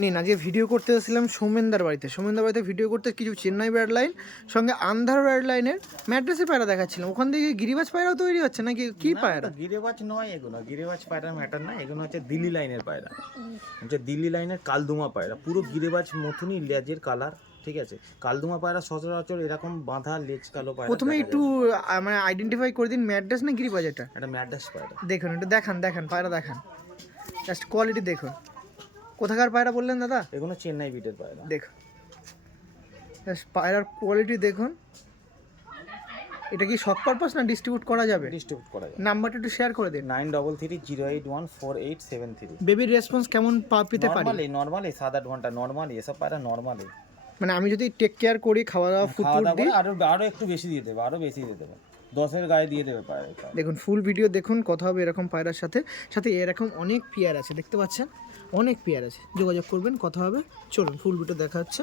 নিন আজকে ভিডিও করতে এসেছিলাম সৌমেনদার বাড়িতে। সৌমেনদার বাড়িতে ভিডিও করতে কিছু চেন্নাই ব্যাড লাইন সঙ্গে আন্ধার ব্যাড লাইনের ম্যাড্রেসে পায়রা দেখাচ্ছিলাম। ওখান থেকে গিরিবাজ পায়রাও তৈরি হচ্ছে নাকি কি পায়রা? গিরেবাজ নয় এগুলো। গিরেবাজ পায়রার ম্যাটার না এগুলো হচ্ছে দিল্লি লাইনের পায়রা। হচ্ছে দিল্লি লাইনের কালদুমা পায়রা। পুরো গিরেবাজ মতনই লেজের কালার ঠিক আছে? কালদুমা পায়রা সচরাচর এরকম বাঁধা লেজ কালো পায়রা প্রথমে একটু মানে আইডেন্টিফাই করে দিন ম্যাড্রেস না গিরিবাজ এটা। এটা ম্যাডাস পায়রা। দেখুন একটু দেখান দেখান পায়রা দেখান। জাস্ট কোয়ালিটি দেখুন। কোথাকার পায়রা বললেন দাদা? এগুলো চেন্নাই বিটের পায়রা। দেখ। পায়রার কোয়ালিটি দেখুন। এটা কি শখ পারপাস না ডিস্ট্রিবিউট করা যাবে? ডিস্ট্রিবিউট করা যায় নাম্বারটা একটু শেয়ার করে দিন। Nine double three zero eight one four eight seven three বেবির রেসপন্স কেমন পা- পেতে পারি? নর্মালি নর্মালি সাত আট ঘণ্টা নর্মালি এসব পায়রা নর্মালি মানে আমি যদি টেক কেয়ার করি খাওয়া দাওয়া ফুড দিই। আরও আরও একটু বেশি দিয়ে দেবে আরও বেশি দিয়ে দেবে। দশের গায়ে দিয়ে দেবে পায়রা দেখুন ফুল ভিডিও দেখুন, কথা হবে এরকম পায়রার সাথে। সাথে এরকম অনেক পেয়ার আছে, দেখতে পাচ্ছেন? অনেক পেয়ার আছে। যোগাযোগ করবেন, কথা হবে। চলুন ফুল ভিডিও দেখা হচ্ছে।